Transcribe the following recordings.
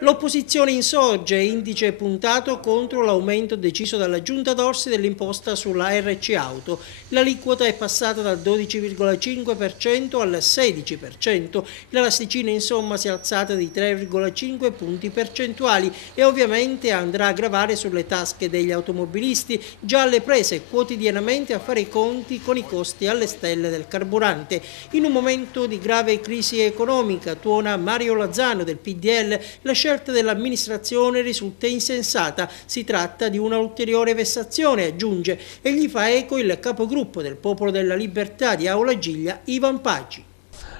L'opposizione insorge, indice puntato contro l'aumento deciso dalla Giunta d'Orsi dell'imposta sulla RC Auto. L'aliquota è passata dal 12,5% al 16%. La lasticina insomma si è alzata di 3,5 punti percentuali e ovviamente andrà a gravare sulle tasche degli automobilisti già alle prese quotidianamente a fare i conti con i costi alle stelle del carburante. In un momento di grave crisi economica, tuona Mario Lazzano del PDL, la scelta dell'amministrazione risulta insensata. Si tratta di una ulteriore vessazione, aggiunge, e gli fa eco il capogruppo del Popolo della Libertà di Aula Giglia, Ivan Paggi.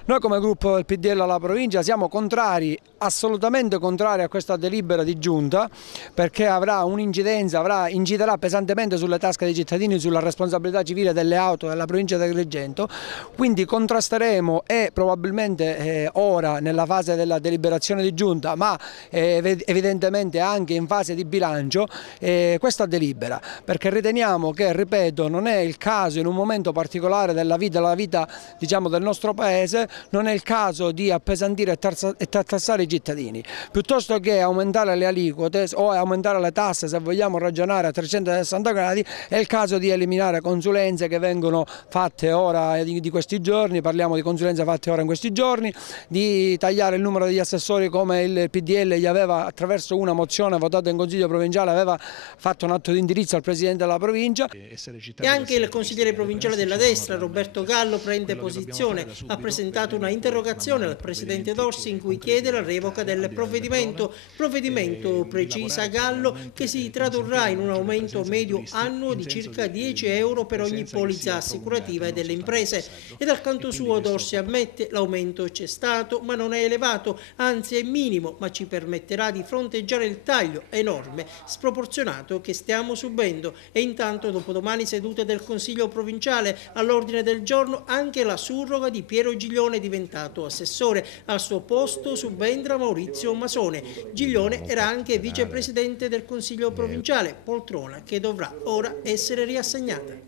Noi come gruppo del PDL alla provincia siamo contrari, assolutamente contrari a questa delibera di giunta, perché avrà un'incidenza, inciderà pesantemente sulle tasche dei cittadini, sulla responsabilità civile delle auto della provincia di Agrigento. Quindi contrasteremo e probabilmente ora nella fase della deliberazione di giunta, ma evidentemente anche in fase di bilancio, questa delibera, perché riteniamo che, ripeto, non è il caso in un momento particolare della vita diciamo, del nostro paese. Non è il caso di appesantire e tartassare i cittadini, piuttosto che aumentare le aliquote o aumentare le tasse, se vogliamo ragionare a 360 gradi, è il caso di eliminare consulenze che vengono fatte ora di questi giorni, parliamo di consulenze fatte ora in questi giorni, di tagliare il numero degli assessori come il PDL gli aveva, attraverso una mozione votata in Consiglio provinciale, aveva fatto un atto di indirizzo al Presidente della provincia. E anche il consigliere provinciale della destra, Roberto Gallo, prende posizione, ha presentato una interrogazione al Presidente d'Orsi in cui chiede la revoca del provvedimento, precisa Gallo, che si tradurrà in un aumento medio annuo di circa 10 euro per ogni polizza assicurativa e delle imprese. E dal canto suo D'Orsi ammette l'aumento c'è stato ma non è elevato, anzi è minimo, ma ci permetterà di fronteggiare il taglio enorme, sproporzionato che stiamo subendo. E intanto dopodomani sedute del Consiglio provinciale, all'ordine del giorno anche la surroga di Piero Giglione diventato assessore. Al suo posto subentra Maurizio Masone. Giglione era anche vicepresidente del Consiglio provinciale, poltrona che dovrà ora essere riassegnata.